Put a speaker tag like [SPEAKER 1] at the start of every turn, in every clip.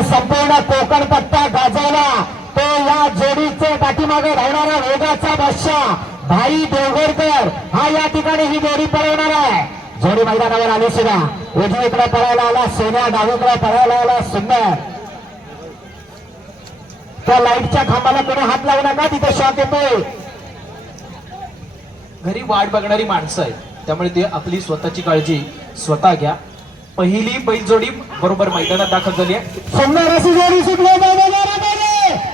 [SPEAKER 1] संपूर्ण कोकण पट्टा गाजवला. तो या जोडीचे पाठीमागे धावणारा वेगाचा बादशाह भाई देवगडकर हा या ठिकाणी ही जोडी पळवणार आहे. जोडी मैदानावर आली सुद्धा. उजवीकडे पळायला आला सोन्या डावीकडे पळायला आला सुंदर. त्या लाईटच्या खांबाला कोणी हात लावू नका तिथे शॉक येतोय.
[SPEAKER 2] घरी वाट बघणारी माणसं आहेत. त्यामुळे ते आपली स्वतःची काळजी स्वतः घ्या. पहिली बैलजोडी बरोबर मैदानात दाखल झाली आहे.
[SPEAKER 1] अशी जोडी सुटली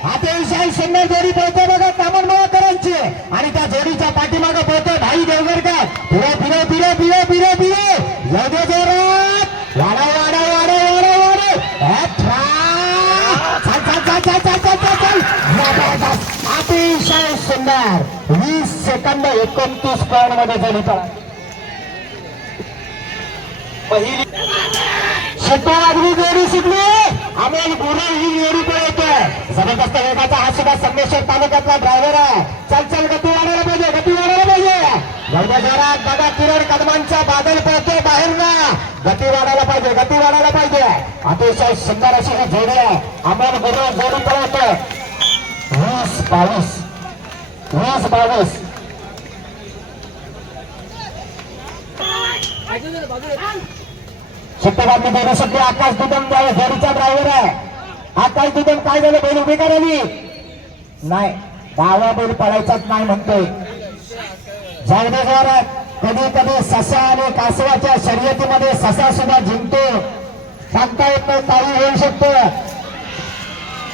[SPEAKER 1] अतिशय सुंदर जोडी पळते बघा कामन आणि त्या जोडीच्या पाठीमागे पळतोय भाई देवगडकर. फिरे फिरे फिरे फिरे फिरे फिरे योगे जोरात. वाडा वाडा वाडा वाडा वाडा अतिशय सुंदर. वीस सेकंद एकोणतीस पॉईंटमध्ये झाली पळा
[SPEAKER 2] पहिली.
[SPEAKER 1] शेतकरी जोडी शिकली. आम्ही गुरु ही जोडी येतोय. जबरदस्त वेगाचा हा सुद्धा संगमेश्वर तालुक्यातला ड्रायव्हर आहे. चल चल गती वाढायला पाहिजे गती वाढायला पाहिजे. एवढ्या बघा किरण कदमांचा बादल पळतोय बाहेर ना गती वाढायला पाहिजे गती वाढायला पाहिजे. अतिशय सुंदर अशी ही जोडी आहे. अमोल गुरु जोडी पळवतोय वीस बावीस. वीस बावीस. शिक्षकांनी देऊ शकले आकाश दुदम गाडीचा ड्रायव्हर आहे. आकाश दुदम काय झालं? बैल उभी करावी नाही डावा बैल पडायचाच नाही म्हणतोय. जगदेश्वर कधी कधी ससा आणि कासवाच्या शर्यतीमध्ये ससा सुद्धा जिंकतो. सांगता येत नाही काही होऊ शकतो.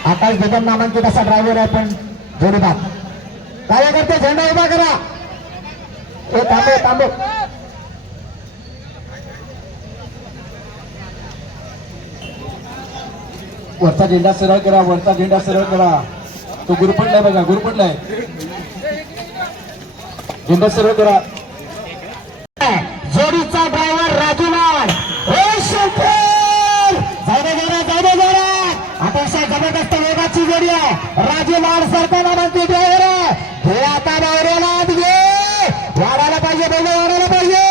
[SPEAKER 1] आकाश दुदम नामांकित असा ड्रायव्हर आहे पण जोडीदार. कार्यकर्ते झेंडा उभा करा. हे थांबे थांबे.
[SPEAKER 3] वरचा झेंडा सरळ करा वरचा झेंडा सरळ करा. तो गुरपटलाय बघा गुरपटलाय झेंडा सरळ करा
[SPEAKER 1] जोडीचा ड्रायव्हर राजूलाल हे शंकर जाऊ दे जरा जाऊ दे जरा अतिशय जबरदस्त वेगाची जोडी आहे राजूलाल सरकारला म्हणते ड्रायव्हर आहे घे आता बावऱ्याला आत घे वाढायला पाहिजे बैल वाढायला पाहिजे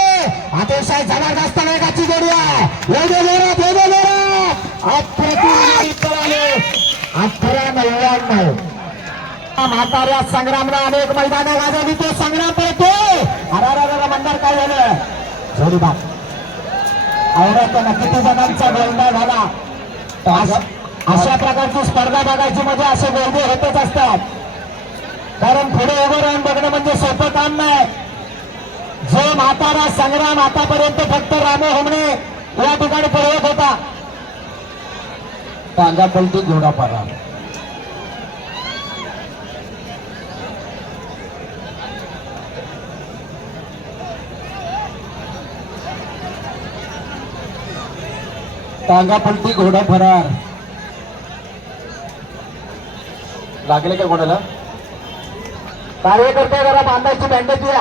[SPEAKER 1] अतिशय जबरदस्त वेगाची जोडी आहे येऊ दे जोरात येऊ दे जोरात अप्रतिम पळाले अठरा नव्याण्णव म्हाताऱ्या संग्रामला अनेक मैदान गाजवली. तो संग्राम पडतो मंदार काय झालं? बाप. औरत्यानं किती जणांचा गोंधळ झाला. अशा प्रकारची स्पर्धा बघायची म्हणजे असे गोंधळ होतच असतात. कारण पुढे उभं राहून बघणं म्हणजे सोपं काम नाही. जो म्हातारा संग्राम आतापर्यंत फक्त रामो होमणे या ठिकाणी प्रयोग होता.
[SPEAKER 3] टांगा पलटी घोडा पारा टांगा पलटी घोडा फरार. लागले का कोणाला
[SPEAKER 1] कार्यकर्ते जरा बांधायची बँडेज द्या.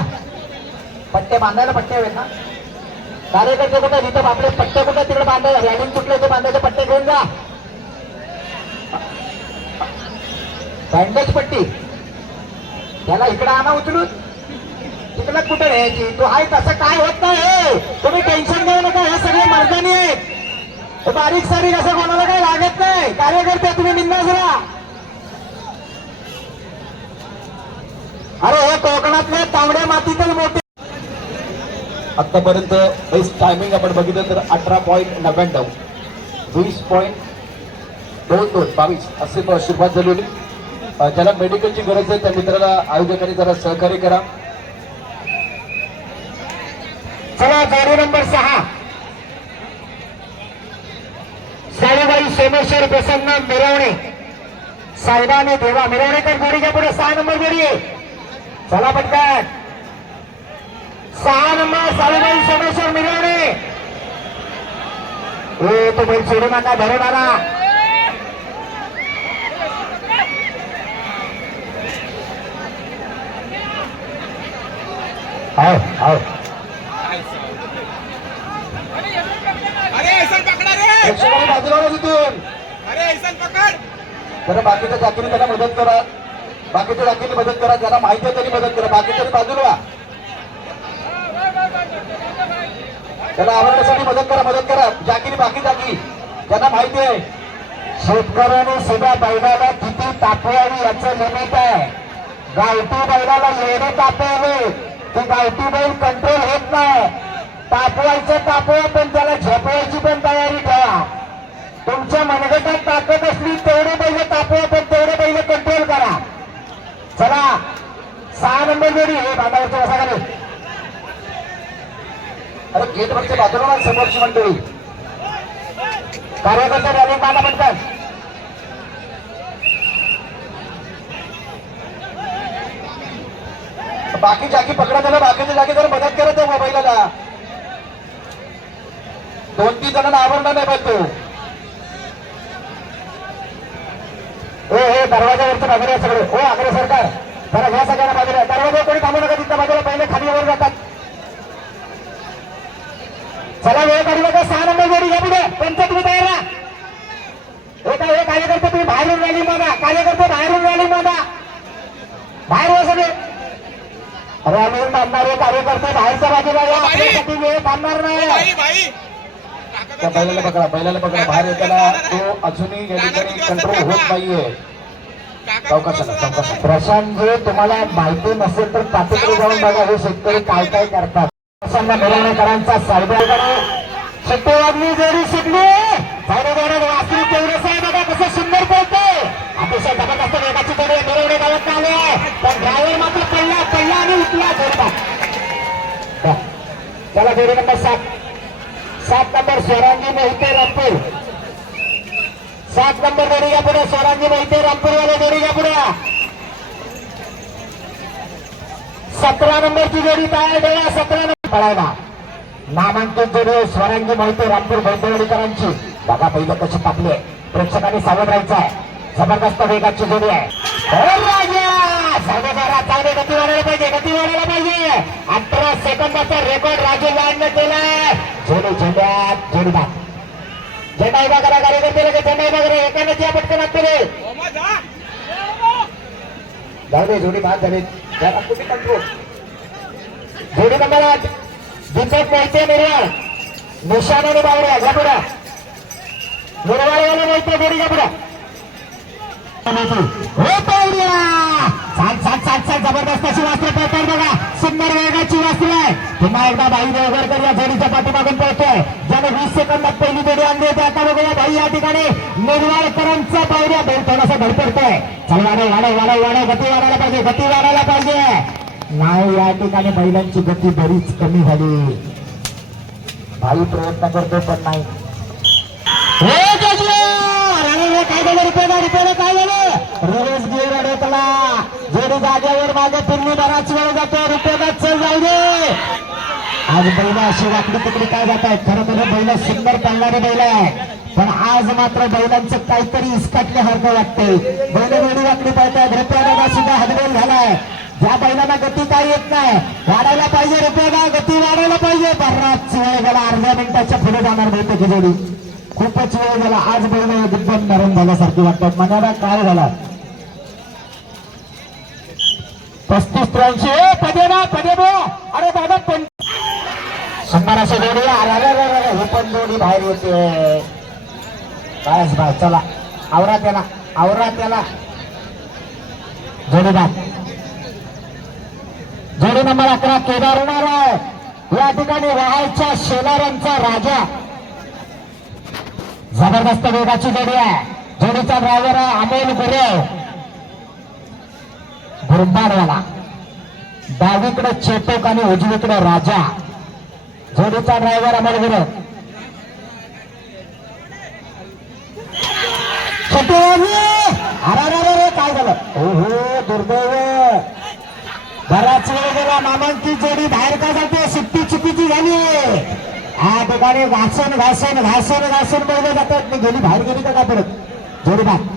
[SPEAKER 1] पट्टे बांधायला पट्टे हवेत ना? कार्यकर्ते कुठे तिथं आपले पट्टे कुठे तिकडे बांधायला. रॅलिंग कुठले ते बांधायचे पट्टे घेऊन जा. बँडेज पट्टी. त्याला इकडे आणा उचलून. तिकडे कुठे न्यायची? तो आहे तसं काय होत नाही तुम्ही टेन्शन घेऊ नका हे सगळे मर्दानी आहेत हे बारीक सारीक असं कोणाला काही लागत नाही. कार्यकर्ते तुम्ही बिंदास राहा. अरे हे कोकणातल्या तांबड्या मातीतच मोठे
[SPEAKER 3] आतापर्यंत बेस्ट टायमिंग आपण बघितलं तर अठरा पॉईंट नव्याण्णव. वीस पॉईंट दोन दोन बावीस. असे सुरुवात झालेली होती ज्याला मेडिकलची गरज आहे त्या मित्राला आयोजकांनी जरा सहकार्य करा.
[SPEAKER 1] चला गाडी नंबर सहा. सोमेश्वर प्रसन्न मिरवणे. साहेबाने देवा मिरवणेकर जोडीच्या पुढे सहा नंबर जोडी आहे चला पटकन. सहा नंबर साहेबाई सोमेश्वर मिरवणे. हो तो बैल सोडू नका धरून आला. आओ आओ
[SPEAKER 4] अरे ऐसन पकडा रे
[SPEAKER 3] प्रेक्षकांनी बाजूला वळा तिथून
[SPEAKER 4] अरे ऐसन पकड
[SPEAKER 3] कारण बाकीच्या जातीने त्यांना मदत करा. बाकीच्या जातीने मदत करा. ज्यांना माहिती आहे त्यांनी मदत करा. बाकीच्या बाजूला त्याला आवडण्यासाठी मदत करा मदत करा. जाकीने बाकी जागी ज्यांना माहिती आहे
[SPEAKER 1] शेतकऱ्याने सुद्धा बैलाला किती तापवावी याचं लिमिट आहे. गावठी बैलाला एवढे तापवावे की गावठी बैल कंट्रोल होत नाही. तापवायचं तापवा पण त्याला झोपवायची पण तयारी ठेवा. तुमच्या मनगटात ताकद असली तेवढे बैल तापवा पण तेवढे बैल कंट्रोल करा. चला सहा नंबर जोडी. हे बांधावरच्या बसाकडे
[SPEAKER 3] अरे गेटवरच्या बाजूला समोरची मंडळी.
[SPEAKER 1] कार्यकर्ते रॅली माला म्हणतात
[SPEAKER 3] बाकी जागी पकडा त्याला बाकीच्या जागी जर मदत करत आहे मोबाईलला. दोन तीन जणांना आवडणार नाही पाहिजे तो
[SPEAKER 1] हे हे दरवाजावरचं बाजूला आहे सगळे. हो आग्रे सरकार. जरा घ्या सगळ्यांना बाजूला दरवाजा कोणी थांबू नका तिथं बाजूला पहिले खाली वर जातात. चला वेळ काढू नका. सहा नंबर जोडी घ्या पुढे. पंच तुम्ही तयार राहा. हे काय हे कार्यकर्ते तुम्ही बाहेरून रॅली मागा कार्यकर्ते बाहेरून रॅली मागा बाहेर हो सगळे. रॅली मागणारे कार्यकर्ते बाहेरच्या बाजूला या. आपल्यासाठी वेळ थांबणार नाही.
[SPEAKER 3] त्या बैलाला पकडा बैलाला पकडा. बाहेर येताना तो अजूनही या ठिकाणी कंट्रोल होत नाहीये. चौकशाला चौकशाला
[SPEAKER 1] प्रशांतजी तुम्हाला माहिती नसेल तर पाठीकडे जाऊन बघा हे शेतकरी काय काय करतात. प्रशांत मिरवणेकरांचा सर्वेकडे सत्यवादनी जरी शिकली. बघा कसं सुंदर बोलते अतिशय जबरदस्त वेगाची जोडी मिरवणे गावात आले पण ड्रायव्हर मात्र पडला पडला आणि उठला चला जोडी नंबर सात. सात नंबर स्वरांगी मोहिते रामपूर. सात नंबर जोडी घ्या पुढे स्वरांगी मोहिते रामपूर वाले जोडी घ्या पुढे सतरा नंबरची जोडी तयार ठेवा सतरा नंबर पळायला. नामांकित जोडी स्वरांगी मोहिते रामपूर बौद्धवाडीकरांची बघा पहिलं कशी टाकली आहे. प्रेक्षकांनी सावध राहायचं आहे. जबरदस्त वेगाची जोडी आहे. हो गती वाढायला पाहिजे गती वाढायला पाहिजे. अठरा सेकंदाचा रेकॉर्ड राजू लाडनं केलाय. जोडी झेंड्यात जोडीदार. झेंडा उभा करा कार्यकर्ते लगे झेंडा उभा करा एकाने या पटकन आपले जाऊ दे जोडी बाद झाली. जोडी नंबर आठ. दीपक मोहिते निर्वाळ निशाणाने बावड्या घ्या पुढा निर्वाळवाला मोहिते जोडी घ्या हो पावड्या! सात सात सात सात जबरदस्त अशी वास्त्र पळतात बघा. सुंदर वेगाची वास्त्र आहे. पुन्हा एकदा भाई देवगडकर या जोडीच्या पाठीमागून पळतोय. ज्याने वीस सेकंदात पहिली जोडी आणली होती आता बघूया भाई या ठिकाणी. निर्वाळकरांचा पावड्या बैल थोडासा भरपडतोय चल वाढव वाढव वाढव वाढव. गती वाढायला पाहिजे गती वाढायला पाहिजे. नाही या ठिकाणी बैलांची गती बरीच कमी झाली. भाई प्रयत्न करतो पण नाही. हो, हो, काय झालं? रिपेअर रिपेअर काय झालं? रिवर्स गिअर अडकला. जोडी जागेवर मागे फिरणी बराच वेळ जातो. रुपयाला चल जाऊ दे. आज बैल अशी वाकडी तिकडी काय जात आहेत? खरं तर बैल सुंदर पळणारे बैल आहे पण आज मात्र बैलांचं काहीतरी इसकाटल्यासारखं वाटतंय बैल वेळी वाकडी पाहतात रुपया सुद्धा हदबोल झालाय. ज्या बैलांना गती काय येत नाही. वाढायला पाहिजे रुपया गती वाढायला पाहिजे. बराच वेळ गेला अर्ध्या मिनिटाच्या पुढे जाणार बहुतेक जोडी खूपच वेळ झाला आज बैल एकदम नरम झाल्यासारखी वाटतात. मनाला काय झाला? पस्तीस त्र्याऐंशी ए पदे ना पदे बो. अरे दादा पण शंभर अशी जोडी अरे अरे अरे अरे, ही पण जोडी बाहेर येते बस बस चला. आवरा त्याला आवरा त्याला. जोडीदार जोडी नंबर अकरा केदारनाथ आहे. या ठिकाणी वहायच्या शेलारांचा राजा. जबरदस्त वेगाची जोडी आहे. जोडीचा ड्रायव्हर आहे अमोल गुरेव गुरुंबाडवाला डावीकडे चेतक आणि उजवीकडे राजा. जोडीचा ड्रायव्हर आम्हाला गुरेव छोटे अरे अरे काय झालं? ओहो दुर्दैव. बराच वेळ गेला मामांची जोडी बाहेर का जाते सुट्टी चुकीची झाली. या ठिकाणी घासून घासून घासून घासून बैल जातात. मी गेली बाहेर गेली का काय परत? जोडी बाहेर.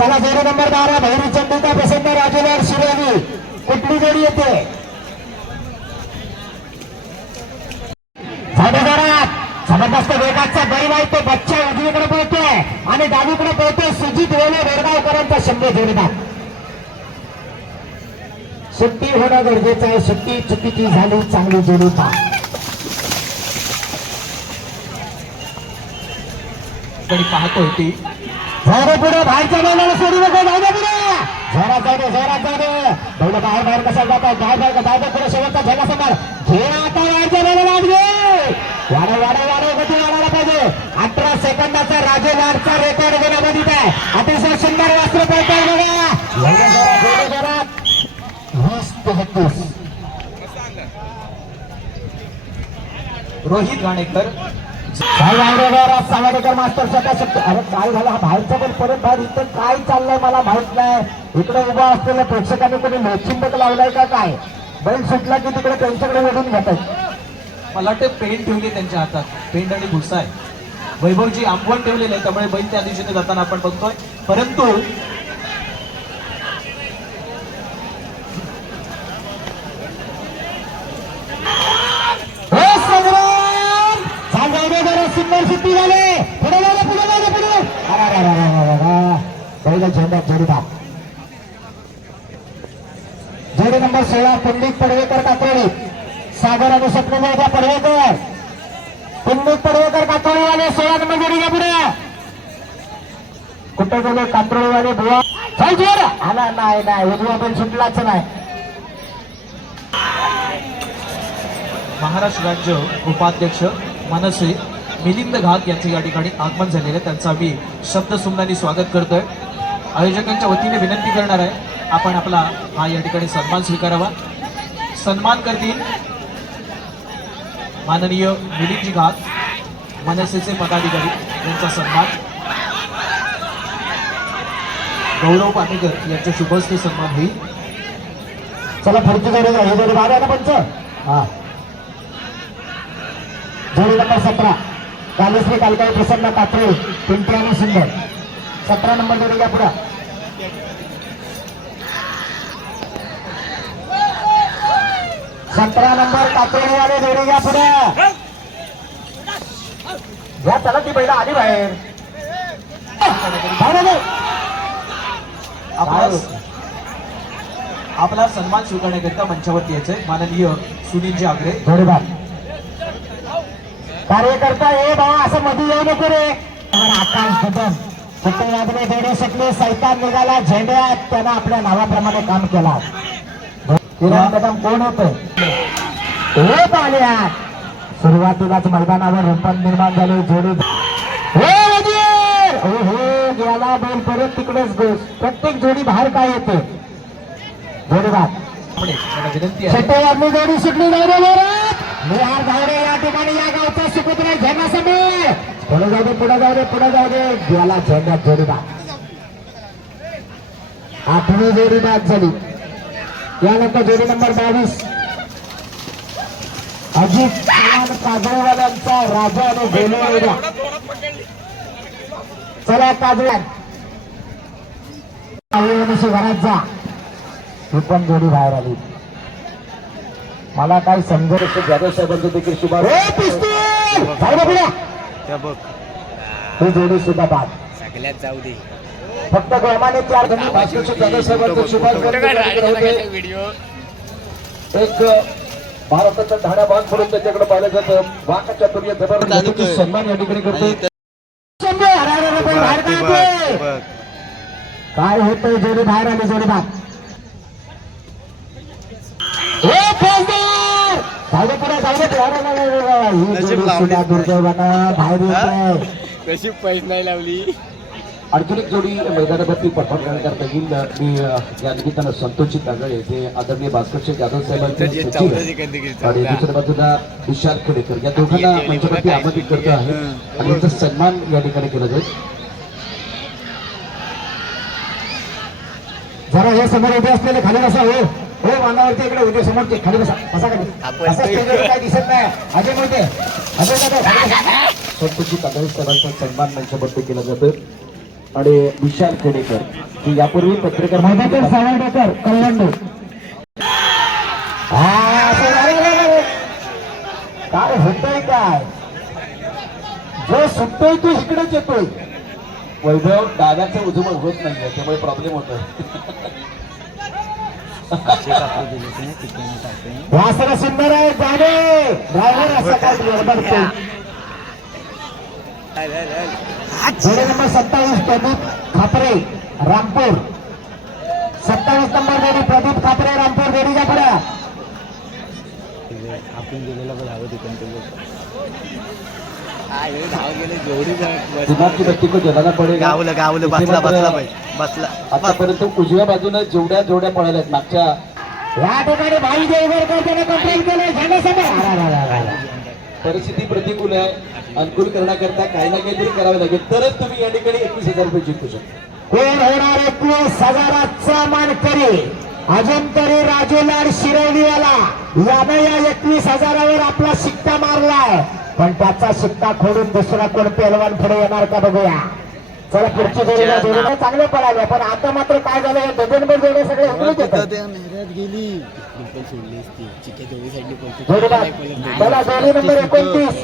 [SPEAKER 1] चला जोडी नंबर बारा भैरी चंडिका प्रसन्न राजूलाल शिरोगी कुठली जोडी येते? जबरदस्त वेगाचा बैल आहे तो बच्चा उजवीकडे पळतोय आणि डावीकडे पळतोय सुजित वेळे बेळगावकरांचा शंभर जोडीदार. सुट्टी होणं गरजेचं आहे. सुट्टी चुकीची झाली चांगली जोडी पहा.
[SPEAKER 2] होती पाहतोय
[SPEAKER 1] पुढे बाहेरच्या बैलाला सोडू नका जाऊ पुढे जोरात जाऊ दे जोरात जाऊ दे. बैल बाहेर बाहेर कसं जातात? बाहेर बाहेर जाऊ दे पुढे शेवटचा झाला समोर. घे आता बाहेरच्या बैलाला आठ घे! वाढव वाढव वाढव गती वाढायला पाहिजे. अठरा सेकंदाचा राजे वाडचा रेकॉर्ड गुणामध्ये आहे. अतिशय सुंदर वास्त्र पळतोय बघा. जोरात वीस तेहतीस
[SPEAKER 2] रोहित घाणेकर
[SPEAKER 1] सावडेकर मास्टर स्वतः शक्य अरे काय झालं? हा बाहेरचा पण परत बाहेर इथं काय चाललंय मला माहीत नाही. इकडे उभा असलेल्या प्रेक्षकांनी कोणी लोचिंबक लावलाय का काय? बैल सुटला की तिकडे त्यांच्याकडे ओढून घेत
[SPEAKER 2] मला वाटतं पेंट ठेवली त्यांच्या हातात. पेंट आणि भुसा आहे. वैभवजी आंबवण ठेवलेलं आहे. त्यामुळे बैल त्या दिशेने जाताना आपण बघतोय. परंतु
[SPEAKER 1] हे संग्राम सांगा जरा सुंदर सुट्टी झाले पुढे झाले पुढे झाले पुढे अरे अरे अरे अरे अरे पहिला झेंडा जोडीदार. जोडी नंबर सोळा पंडित पडवेकर कातोळी. सागर आणि स्वप्नदेवता पडवेकर. पंडित पडवेकर कातोळीवाले सोळा नंबर जोडीला पुढे. कुठे गेले कातोळीवाले बुवा? चल आला नाही नाही उजवा पण सुटलाच नाही.
[SPEAKER 2] महाराष्ट्र राज्य उपाध्यक्ष मनसे मिलिंद घात यांचं या ठिकाणी आगमन झालेलं आहे. त्यांचं आम्ही शब्दसुमनाने स्वागत करतोय. आयोजकांच्या वतीने विनंती करणार आहे आपण आपला हा या ठिकाणी सन्मान स्वीकारावा. सन्मान करतील माननीय मिलिंदजी घात मनसेचे पदाधिकारी यांचा सन्मान. गौरव पाटेकर यांच्या शुभस्ते सन्मान होईल.
[SPEAKER 1] चला पुढची जोडी घ्या. ही ना पंच हा. जोडी नंबर सतरा. कालश्री कालकाई प्रसन्न कात्रे पिंपरी आणि सुंदर. सतरा नंबर जोडी घ्या पुढे. सतरा नंबर कात्रेवाले जोडी घ्या पुढे. घ्या चला ती पहिला आली बाहेर. आली.
[SPEAKER 2] आपला सन्मान स्वीकारण्याकरिता मंचावरती यायचंय. माननीय सुनीलजी आगरे.
[SPEAKER 1] जोडीदार कार्यकर्ता हे बाबा असं मध्ये येऊ नको रे. आकाश कदम फक्त यादवे जोडू शकले? सैतान निघाला झेंड्यात त्यानं आपल्या नावाप्रमाणे काम केला. किरण कोण होते? हे पाल्या सुरुवातीलाच मैदानावर रुपन निर्माण झाले जोडी हे हो, हो हो गेला बैल परत तिकडेच घुस. प्रत्येक जोडी बाहेर काय येते? जोडीदार
[SPEAKER 2] पुढे मला
[SPEAKER 1] आपली जोडी सुटली जाऊ दे जोरात. निहार धावडे या ठिकाणी या गावचा सुपुत्र झेंडा समेत पुढे जाऊ दे पुढे जाऊ दे पुढे जाऊ दे गेला झेंड्यात जोडीदार. आठवी जोडी बाद झाली. यानंतर जोडी नंबर बावीस. अजित चव्हाण काजळवाल्यांचा राजा आणि बेलवाडा चला काजळ्यात घरात जा. ही पण जोडी बाहेर आली. मला काही समजत
[SPEAKER 3] जाधव साहेबांचं देखील शुभारंभ.
[SPEAKER 5] त्या बघ.
[SPEAKER 1] ही जोडी सुद्धा बाद
[SPEAKER 5] सगळ्यात जाऊ दे.
[SPEAKER 1] फक्त गोमाने चार.
[SPEAKER 5] व्हिडिओ
[SPEAKER 3] एक भारताचा धाड्या भाग म्हणून त्याच्याकडे पाहिलं जातं. वाक चातुर्य जबरदस्त सन्मान या ठिकाणी करतो.
[SPEAKER 1] काय होतंय जोडी बाहेर आली जोडी बाद
[SPEAKER 5] कशी पैस नाही लावली.
[SPEAKER 3] आणखीन एक जोडी मैदानावरती परफॉर्म करण्याकरता येईल. मी या निमित्तानं संतोषी कागळे येथे आदरणीय भास्करचे जाधव साहेबांचे सचिव आणि दुसऱ्या बाजूला विशाल खेडेकर. या दोघांना मंचावरती आमंत्रित करतो आहे. आणि यांचा सन्मान या ठिकाणी केला जाईल.
[SPEAKER 1] जरा हे समोर उभे असलेले खाली बसा हो. हो मानावरती इकडे उभे समोरचे खाली बसा बसा खाली. बसा स्टेजवर काय दिसत नाही. अजय मोठे अजय दादा खाली बसा.
[SPEAKER 3] संतोषी कागळे साहेबांचा सन्मान मंचावरती केला जातो. आणि विशाल खेडेकर की यापूर्वी पत्रकार
[SPEAKER 1] मधाकर सावंडेकर कल्याण काय होतंय काय? जो सुटतोय तो इकडेच येतोय.
[SPEAKER 3] वैभव डाव्याचं उजवण होत नाहीये त्यामुळे प्रॉब्लेम होतोय.
[SPEAKER 1] वासरा सुंदर आहे जाणे ड्रायव्हर असं काय बडबडतो जोडी नंबर सत्तावीस प्रदीप खापरे रामपूर. सत्तावीस नंबर जोडी प्रदीप खापरे रामपूर जोडीच्या पुढे.
[SPEAKER 5] आपण गेलेला पण धावत
[SPEAKER 3] दिमागची व्यक्ती को जगाला पडेल.
[SPEAKER 5] गावलं गावलं बसला बसला पाहिजे बसला.
[SPEAKER 3] आतापर्यंत उजव्या बाजूनं जेवढ्या जेवढ्या पळाल्या आहेत मागच्या
[SPEAKER 1] या ठिकाणी भाई देवगडकर त्याने कंट्रोल केलं झेंड्यासमोर
[SPEAKER 3] परिस्थिती प्रतिकूल आहे. अनुकूल करण्याकरता काही ना काहीतरी करावे लागेल. तरच तुम्ही या ठिकाणी एकवीस हजार रुपये जिंकू शकता.
[SPEAKER 1] कोण होणार एकवीस हजाराचा मानकरी अजून तरी राजूलाल शिरवलीवाला यानं या एकवीस हजारावर आपला शिक्का मारलाय. पण त्याचा शिक्का खोडून दुसरा कोण पेलवान पुढे येणार का बघूया? चला पुढची जोडीला जोडीला चांगले पळाले पण आता मात्र काय झालं हे दोघे नंबर जोडे सगळे उकळून येतात. जोडीला. चला जोडी नंबर एकोणतीस.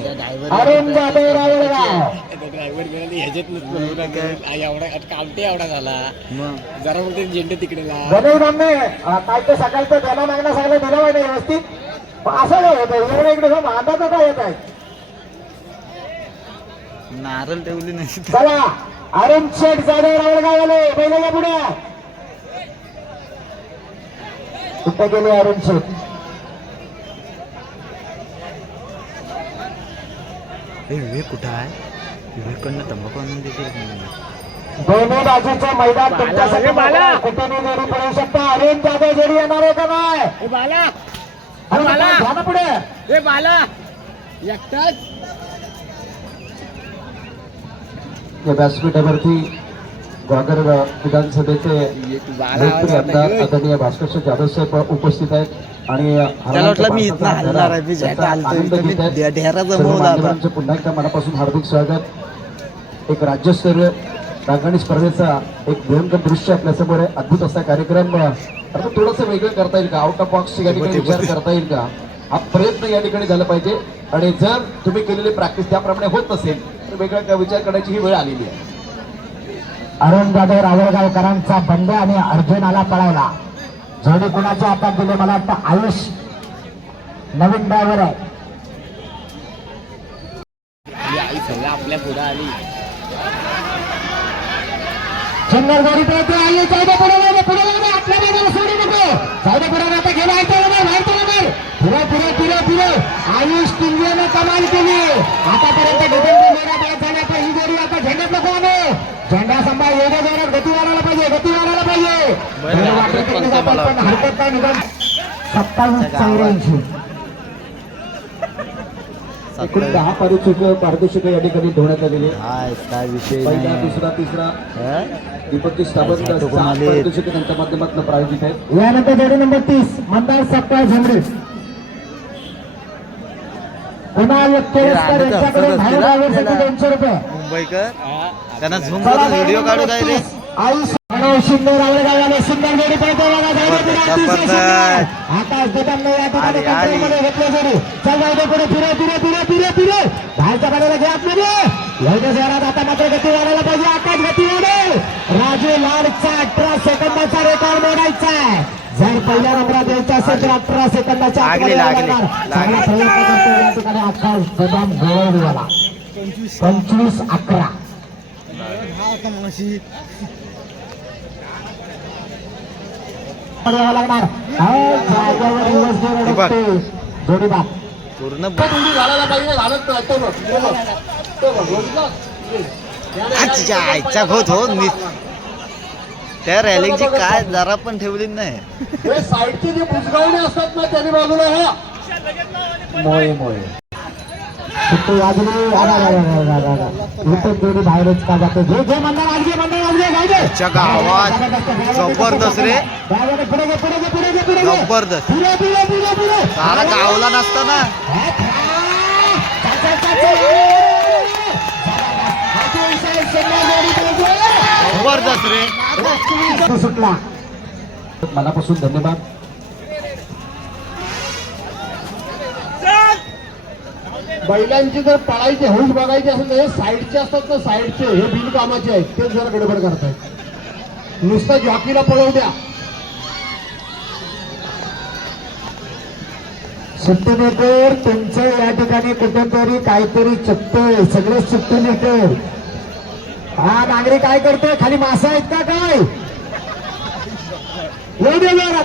[SPEAKER 1] अरुण जाधव रावळगाव
[SPEAKER 5] ड्रायव्हर गेला ह्याच्यात एवढा कामटे एवढा झाला. जरा मग ते झेंडे तिकडे
[SPEAKER 1] काय ते सकाळचं देणं मागणं सगळं दिलं व्यवस्थित. पण असं काय होतं इकडे जाऊन अंदाज काय येत आहे.
[SPEAKER 5] नारळ ठेवली नाही.
[SPEAKER 1] चला अरुण शेठ जाधव रावळगाव आले बैलाच्या पुढे. कुठे गेले अरुण शेठ?
[SPEAKER 5] विवेक कुठं आहे? विवेककडनं तंबाखू आणून देते
[SPEAKER 1] दोन्ही बाजूचं मैदान तुमच्यासाठी. कुठेही जोडी पडू शकता. अरुण जाधव जोडी येणार आहे का नाही?
[SPEAKER 5] बाला.
[SPEAKER 1] अरे ना पुढे.
[SPEAKER 5] हे बाला. एकटाच?
[SPEAKER 3] या व्यासपीठावरती ग्वागर विधानसभेचे लोकप्रिय आमदार आदरणीय भास्कर जाधव साहेब उपस्थित आहेत आणि आनंद घेत आहेत. पुन्हा एकदा मनापासून हार्दिक स्वागत. एक राज्यस्तरीय रांगणी स्पर्धेचा एक भयंकर दृश्य आपल्यासमोर आहे. अद्भुत असा कार्यक्रम. आता थोडंसं वेगळं करता येईल का? आउट ऑफ बॉक्स या ठिकाणी विचार करता येईल का? हा प्रयत्न या ठिकाणी झाला पाहिजे. आणि जर तुम्ही केलेली प्रॅक्टिस त्याप्रमाणे होत नसेल वेगळा काय विचार करण्याची ही वेळ आलेली आहे.
[SPEAKER 1] अरुण जाधव रावळगावकरांचा बंड आणि अर्जुन आला पळायला. जोडी कुणाच्या हातात दिले मला वाटतं आयुष. नवीन ड्रायव्हर आहे.
[SPEAKER 5] आई सगळं आपल्या पुढे आली.
[SPEAKER 1] सुंदर जोडी पळते. आयुष जाऊ दे पुढे पुढे जाऊ दे आपल्या बाजूला सोडू नको. जाऊ दे पुढे आता गेला नंबर पुढे पुढे पुढे पुढे. आयुष किल्ल्यानं कमाल केली. आतापर्यंत झाल्या पण ही जोडी आता झेंड्यात नको आणू झेंडा सांभाळ एवढ्या जोरात गती वाढायला पाहिजे गती वाढायला पाहिजे.
[SPEAKER 5] पण
[SPEAKER 1] हरकत नाही सत्तावीस चौऱ्याऐंशी.
[SPEAKER 3] एकूण दहा पारितोषिक पारितोषिक या ठिकाणी ठेवण्यात आलेली आहे.
[SPEAKER 5] काय विषय
[SPEAKER 3] पहिला दुसरा तिसरा? दीपकची स्थापन? पारितोषिक त्यांच्या माध्यमातून प्रायोजित आहेत.
[SPEAKER 1] यानंतर जोडी नंबर तीस मंदार सप्ताह झेंडे कुणाल केळसकर
[SPEAKER 5] राधिका
[SPEAKER 1] यांच्याकडे
[SPEAKER 5] हसत
[SPEAKER 1] बाहेर
[SPEAKER 5] असतील हा
[SPEAKER 1] ड्रायव्हरसाठी
[SPEAKER 5] आपल्याला.
[SPEAKER 1] दोनशे रुपये.
[SPEAKER 5] मुंबईकर त्यांना झूम करून व्हिडिओ काढू काय रे
[SPEAKER 1] 30. आयुष प्रणव शिंदे रावळगाव आले सुंदर जोडी पळते बघा जाऊ दे पुढे, अतिशय
[SPEAKER 5] जबरदस्त.
[SPEAKER 1] सुंदर. आकाश दुकान या ठिकाणी
[SPEAKER 5] आली, आली.
[SPEAKER 1] कंट्रोलमध्ये घेतली जोडी. चल जाऊ दे पुढे फिरे फिरे फिरे फिरे फिरे. बाहेरच्या बाजूला घ्या आतमध्ये. एवढ्या जोरात आता मात्र गती वाढायला पाहिजे. आकाश गती वाढेल राजू लाडचा अठरा सेकंदाचा रेकॉर्ड मोडायचा आहे. जर पहिल्या नंबरात यायचं असेल तर अठरा सेकंदाच्या आतमध्ये लागणार. चांगला प्रयत्न करतो या ठिकाणी आकाश बदाम गोळवलीवाला पंचवीस. अकरा. लागणार.
[SPEAKER 5] बघ.
[SPEAKER 1] जोडी बाद.
[SPEAKER 5] पूर्ण आजच्या आईचा घोत हो नि- त्या रॅलिंगची काय जरा पण ठेवली नाही
[SPEAKER 3] हे साईडची जी बुजगावणी असतात ना त्यांनी बाजूला हा मोये मोये
[SPEAKER 5] गावात जबरदस्त रे. जबरदस्त. सारा गावला नसता ना जबरदस्त रे
[SPEAKER 1] सुटला
[SPEAKER 3] मनापासून धन्यवाद. बैलांची जर पळायची हौस बघायची असेल तर हे साईडचे असतात ना साईडचे हे बिल कामाचे आहेत. ते जरा गडबड करतायत. नुसतं जॉकीला पळवू द्या.
[SPEAKER 1] सुट्टीमेकर तुमचं या ठिकाणी कुठेतरी काहीतरी चुकतंय. सगळे सुट्टीमेकर हा नागरिक काय करतोय? खाली मासा आहेत का काय? येऊ दे जोरात.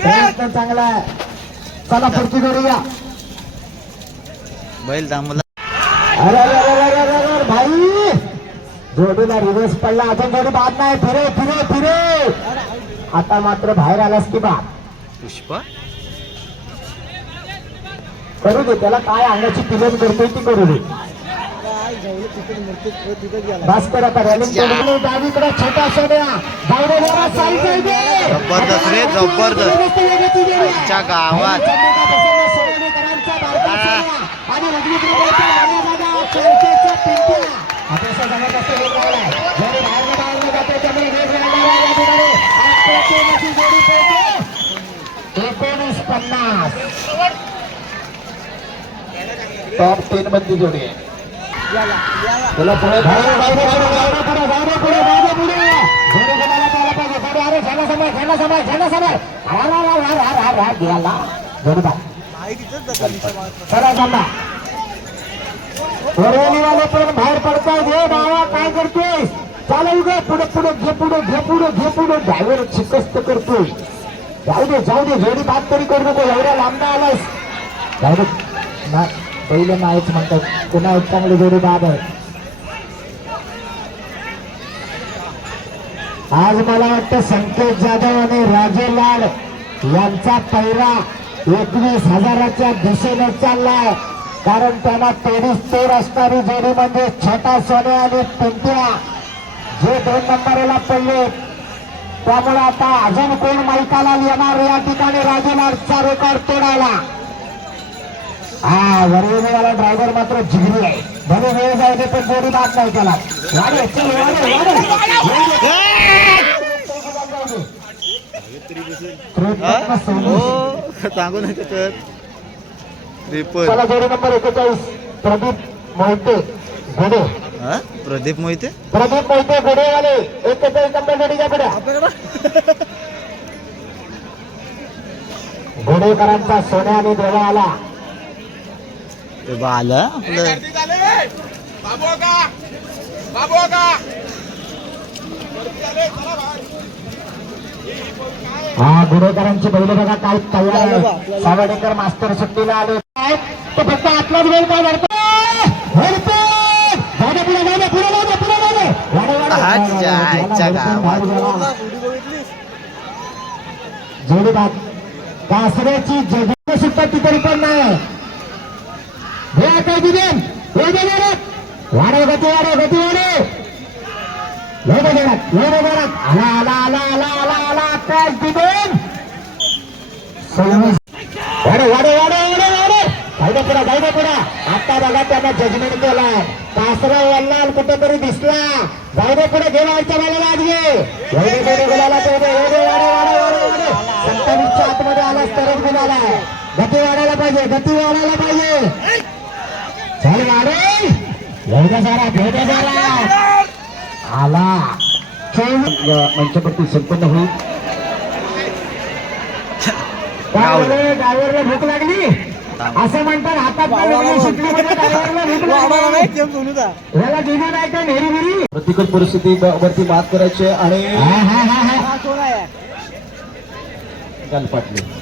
[SPEAKER 1] प्रयत्न चांगला आहे. चला पुढची करूया.
[SPEAKER 5] बैल थांबला
[SPEAKER 1] अरे अरे अरे अरे अरे अरे भाई! जोडीला रिवर्स पडला. अजून जोडी बाद नाही. फिरे फिरे फिरे. आता मात्र बाहेर आलास की बा.
[SPEAKER 5] पुष्पा?
[SPEAKER 1] करू दे त्याला काय अंगाची पिलन करतोय ती करू दे. आता डावीकडे छोटा साईड.
[SPEAKER 5] जबरदस्त रे, जबरदस्त. आजच्या गावात.
[SPEAKER 1] आणि पिंट्या. आता असा जमत असतो वेग जाते, त्यामुळे वेग या ठिकाणी. आज जोडी पोहोचते. एकोणीस पन्नास
[SPEAKER 3] टॉप टेन मधली जोडी आहे पुढे
[SPEAKER 1] पुढे, पुढे, पुढे, पुढे. चला पण बाहेर पडताय. घे बाबा काय करतोय चालू ग पुढे पुढे घे पुढे घे पुढे घे पुढे. ड्रायव्हर शिकस्त करतोय. जाऊ दे जाऊ दे. जोडी बाद तरी करू नको. एवढ्या लांब आलास जाऊ दे. ना पहिले नाहीच म्हणतात. पुन्हा एक चांगली जोडी बाद आहे आज मला वाटतं संकेत जाधव आणि राजे लाड यांचा पैरा एकवीस हजाराच्या दिशेने चाललाय. कारण त्यांना तेवीस तोड असणारी जोडी म्हणजे छोटा सोने आणि पिंट्या. जे दोन नंबरला पडले. त्यामुळे आता अजून कोण माईकाला येणार या ठिकाणी? राजे लाडचा रेकॉर्ड तोडायला. हा वरवेळेवाला ड्रायव्हर मात्र जिगरी आहे. भले वेळ दे पण जोडी बात नाही त्याला. वाढे, चल, वाढे, वाढे.
[SPEAKER 5] सांगू नका तर. ट्रिपल
[SPEAKER 1] चला जोडी नंबर एकेचाळीस. प्रदीप मोहिते घोडे.
[SPEAKER 5] हा? प्रदीप मोहिते?
[SPEAKER 1] प्रदीप मोहिते घोडेवाले. एकेचाळीस नंबर जोडीच्या पुढे. घोडेकरांचा सोन्या आणि देवा आला
[SPEAKER 5] ते आलं. आपलं
[SPEAKER 1] हा गुन्हेगारांची बैल बघा काय तयार आहे. सावडेकर मास्तर सुट्टीला आले. तो फक्त आतलाच बैल काय धरतो धरतो! जाऊ दे पुढे, जाऊ दे, पुढे जाऊ दे, पुढे जाऊ दे. वाडे, वाडे.
[SPEAKER 5] आजच्या आजच्या गावात.
[SPEAKER 1] जोडी बाग कासऱ्याची जगत सुद्धा ती तरी पण नाही. हे आता दिदेन हे दे जोरात. गती वाडे गती हे हे आला आला आला आला आला आला. आकाश दिदेन आता बघा त्यांना जजमेंट केलाय. कासरा वल्लाल कुठेतरी दिसला. जाऊ दे पुढे घे मला आज घे. एवढे गुलाला दे एवढे वाडे सत्तावीसच्या आतमध्ये आलास तरच गुलाल गती वाढायला पाहिजे गती वाढायला पाहिजे चल वाडे एवढ्या सारा भेटे सारा आला. चोवीस
[SPEAKER 3] मंचप्रती संपन्न होईल?
[SPEAKER 1] ड्रायव्हरला भूक लागली? असं म्हणतात हातात याला दिली नाही का नेहरी बिरी
[SPEAKER 3] प्रतिकूल परिस्थिती वरती मात करायची आहे आणि
[SPEAKER 1] हा हा हा हा.
[SPEAKER 3] गालपाटले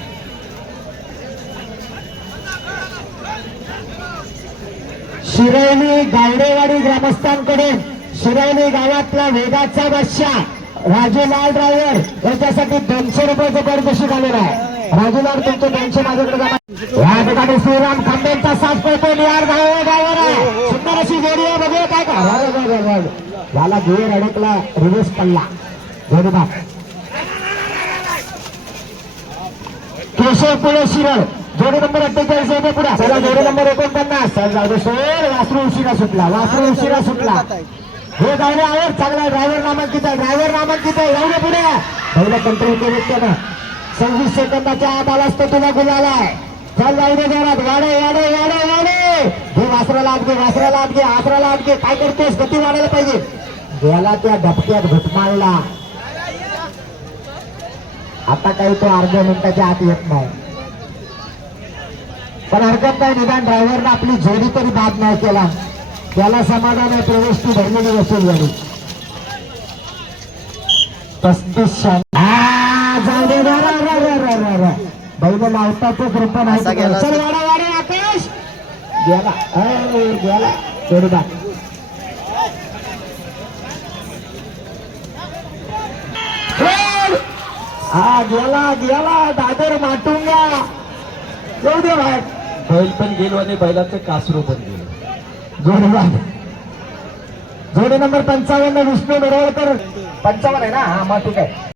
[SPEAKER 1] शिरवली गावडेवाडी ग्रामस्थांकडे शिरवली गावातला वेगाचा बादशाह राजूलाल ड्रायव्हर याच्यासाठी दोनशे रुपयाचं पारितोषिक आलेलं आहे. राजूलाल तुमचे दोनशे माझ्याकडे या ठिकाणी श्रीराम खांबेंचा साथ पडतो निहार गावा ड्रायव्हर आहे सुंदर अशी जोडी आहे. बघूया काय का अरे, अरे, याला अडकला रिव्हर्स पडला केशव पुणे शिरळ. जोडी नंबर अठ्ठेचाळीस येते पुढे. चला जोडी नंबर एकोणपन्नास. चल जाऊ दे. सोड वासरू उशिरा सुटला वासरू उशिरा सुटला. हे गाडी आवर चांगला ड्रायव्हर नामांकित आहे ड्रायव्हर नामांकित आहे. जाऊ दे पुढे. पहिलं कंट्रोल केलं त्यानं सव्वीस सेकंदाच्या आत आलाच तर तुला गुलाल आहे. चल जाऊ दे जोरात. वाडे वाडे वाडे वाडे घे वासराला आत घे वासराला आत घे आसराला आत घे. काय करतोस? गती वाढायला पाहिजे. गेला त्या डबक्यात घुटमाळला आता काही तो अर्ध्या मिनिटाच्या आत येत नाही. पण हरकत नाही निदान ड्रायव्हरनं आपली जोडी तरी बाद नाही केला. त्याला समाधान आहे प्रवेश ती धरलेली वसूल झाली. पस्तीस जाऊ. बैल लावताच रूप नाही
[SPEAKER 5] गेला
[SPEAKER 1] चल वाडा वाडा आकाश गेला! हा गेला गेला. दादर माटुंगा. येऊ दे बाहेर.
[SPEAKER 2] बैल पण गेलो आणि बैलाचं कासरू पण गेलो.
[SPEAKER 1] जोडीदार जोडी नंबर पंचावन्न विष्णू बरोबर पंचावन्न आहे ना? हा मग ठीक आहे.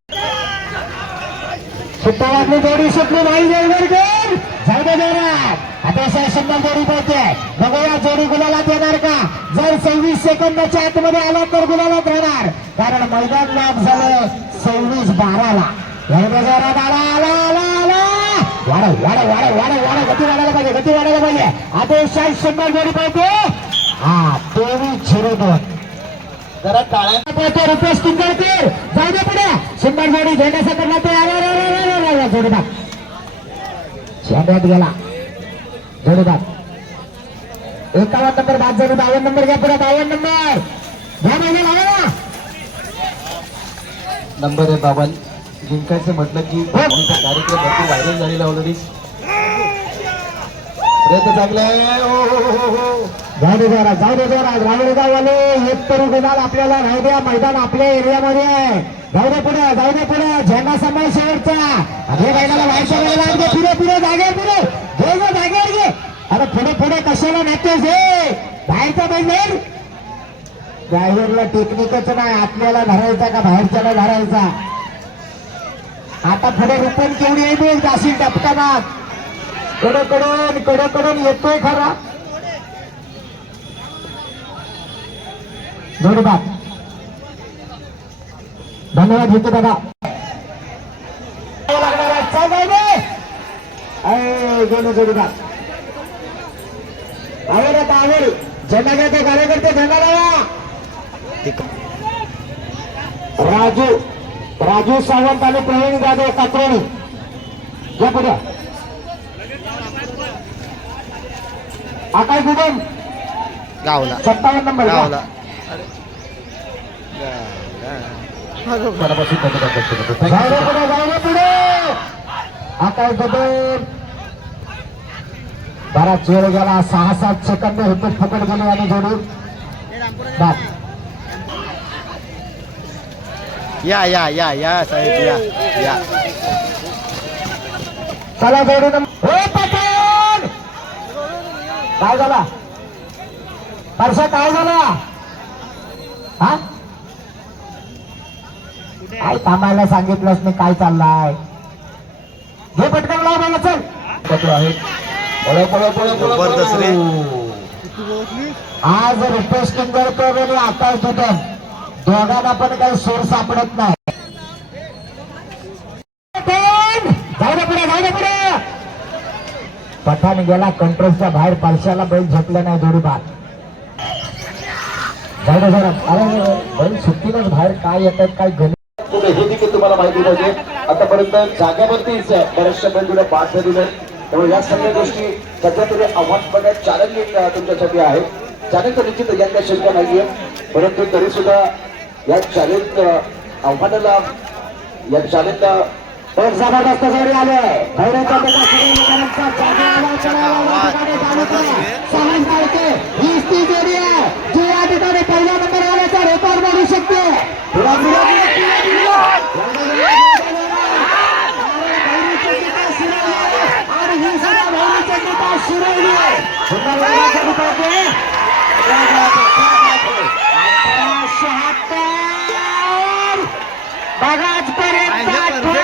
[SPEAKER 1] सुट्टा लागली जोडी सुटली नाही जयवर गेल जाऊ दे जोरात. अतिशय सुंदर जोडी पळते. बघूया जोडी गुलाला देणार का? जर सव्वीस सेकंदाच्या आतमध्ये आला तर गुलालात राहणार. कारण मैदान नाम झालं सव्वीस बाराला. एवढ्या जोरात आला आला. वाढ वाढ वाढ वाढ वाढ गती वाढायला पाहिजे गती वाढायला पाहिजे. अतिशय शंभर जोडी पळते हा तेवीस झिरो दोन.
[SPEAKER 3] जरा टाळ्या
[SPEAKER 1] पाहतो रुपेश किंजळकर जाऊ दे पुढे. शंभर जोडी झेंड्यासाठी सकटला जोडीदार. झेंड्यात गेला. जोडीदार. एकावन्न नंबर बाद झाली बावन्न नंबर घ्या पुढे बावन्न नंबर. घ्या महिने लावा
[SPEAKER 2] नंबर आहे बावन्न. जिंकायचं म्हटलं की आमचा कार्यक्रम भरपूर व्हायरल झालेला ऑलरेडी प्रयत्न चांगला आहे. ओ, हो, हो,
[SPEAKER 1] जाऊ दे जरा जाऊ दे जरा रावळगाववाले एक तरी गुलाल आपल्याला राहू द्या मैदान आपल्या एरियामध्ये आहे. जाऊ दे पुढे जाऊ दे पुढे. झेंडा सांभाळ शेवटचा. अरे बैलाला व्हायचं वेळेला घे. पुढे पुढे जागे पुढे. घे गो जागेवर घे. अरे पुढे पुढे कशाला नेतेस हे? बाहेरचा बैल ड्रायव्हरला टेक्निकच नाही. आपल्याला धरायचा का बाहेरच्याला धरायचा? आता पुढे रुपन केवढी आहे बघ जाशील टपकाना कडकडून कडकडून येतोय खरा. जोडीदार धन्यवाद घेतो दादा. चल जोडीदार आवड आता आवड झेंडा कार्यकर्ते झेंडा राजू राजू सावंत आणि प्रवीण जाधव कात्रोणी या पुढे आकाश गुगम
[SPEAKER 5] गावला.
[SPEAKER 1] सत्तावन्न नंबर.
[SPEAKER 5] गावला.
[SPEAKER 1] आकाश बदल बराच वेळ गेला. सहा सात सेकंद हुकट फुकट गेले आणि जोडून बाद
[SPEAKER 5] या या या या साहेब या या.
[SPEAKER 1] चला जोडून हो काय झाला? परशा काय झाला? हा? काय थांबायला सांगितलंच नाही काय चाललाय? घे पटकन लाव मला चल
[SPEAKER 5] जबरदस्त रे.
[SPEAKER 1] आज रुपेश किंगरकर आणि दुधन दोघांना पण काही सोर सापडत नाही. पठाण! गेला कंट्रोलच्या बाहेर पालशाला बैल झोपला नाही जोडी बाद जाऊ जरा. अरे बैल सुट्टीनच बाहेर काय येतात काय
[SPEAKER 3] घरी हे देखील तुम्हाला माहिती पाहिजे. आतापर्यंत जाग्यावरतीच बऱ्याचशा बंधूला पास दिलं आहे त्यामुळे या सगळ्या गोष्टी सध्या तरी आव्हानात्मक चॅलेंजिंग तुमच्यासाठी आहे. चॅलेंज तर निश्चित यांना शंका नाहीये. परंतु तरी सुद्धा या चॅलेंज आव्हानाला या चॅलेंजला
[SPEAKER 1] एक जबरदस्त जोडी आले ठिकाणी चालू आहे. सहज धावते. हीच ती जोडी आहे जी या ठिकाणी पहिल्या नंबर आल्याचा रेकॉर्ड बनवू शकते शिरवली. शहात्तर. बघा आजपर्यंत